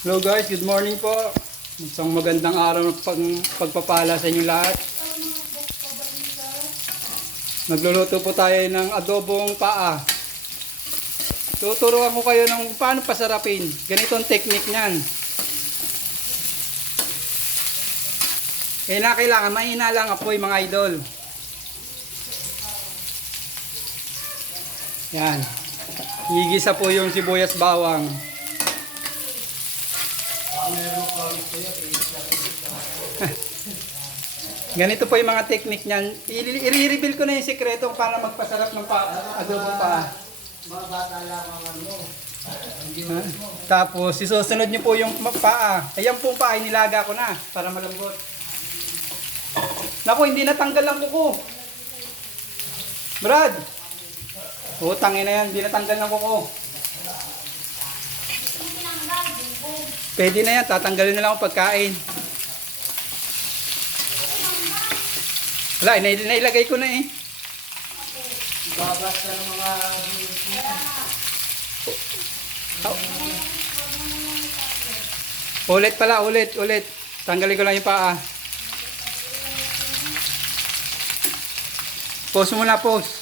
Hello guys, good morning po. Isang magandang araw ng pagpapala sa inyo lahat. Nagluluto po tayo ng adobong paa. Tuturuan ko kayo ng paano pasarapin. Ganito ang technique niyan. Na kailangan mahina lang apoy mga idol. Yan. Igisa po yung sibuyas bawang. Ganito po yung mga technique niyan. I-reveal ko na yung sikreto para magpasarap ng adobo pa. Mga bata lang ang ano. Tapos isusunod niyo po yung paa. Ayan pong paa, inilaga ko na para malambot. Naku, hindi natanggal ang kuko. Brad. Tangin na yan, hindi natanggal ng kuko. Pwede na yan, tatanggalin na lang ang pagkain. Wala, nailagay ko na eh. Babas ka ng mga... Ulit pala, ulit. Tanggalin ko lang yung paa. Pause muna, pause.